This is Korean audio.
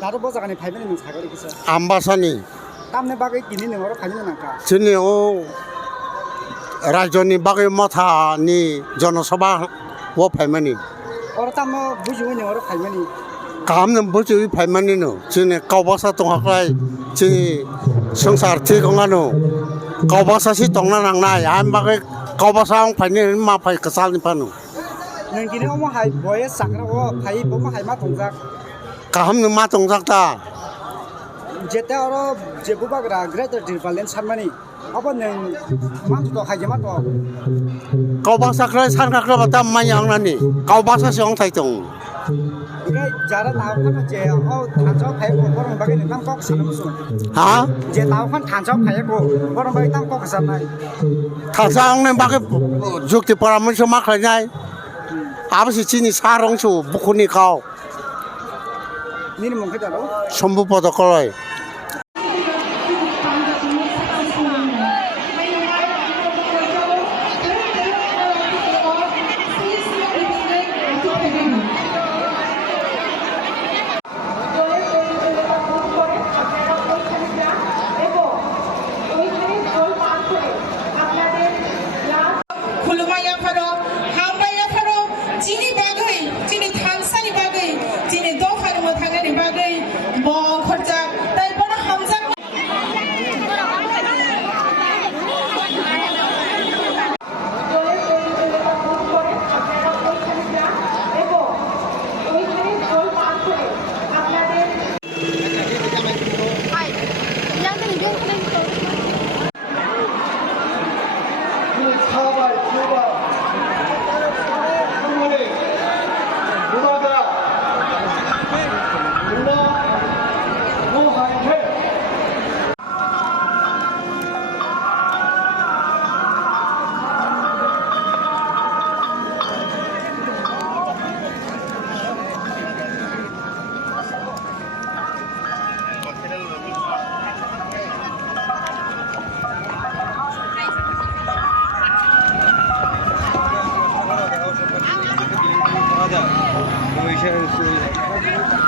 나도 보자가니 발면이 사거리 기서. 암바사니. 땀내 박에 끼니 능어로 발면이 나까. 진이오 라이존이 박에 못하니 전화서바 워 발면이. 어라 땀뭐 무지원 능어로 발면이. 감는 뭐지 발면이는 진이 가오바사 동학라이 진이 성사르 티공하노 가오바사시 동나낭나이 안박에 가오바사ong 발면이 마파이 그살니 파노. 능기니 어머 하이 뭐에 싹라고 하이 뭐뭐 하이마 동작. 감는 마 동작다. 제때 어라 제부박이라 그래도 디발렌 산만이. 아버는 만두도 하지마도. 가오바사크라이 산가크라바다 많이 양나니 가오바사시 엉타이동. 이게 자라 나오면 제 단저 파이고 그런 bag에 땅꼭 사는 무슨. 아? 이제 나오면 단저 파이고 그런 bag에 땅꼭 사나이. 타사ong는 박에 죽지 바라면서 막하냐이. 아버지 진이 사롱수 부코니 가오. 니는 뭔 그자로? 전부보다 걸어요. Ada.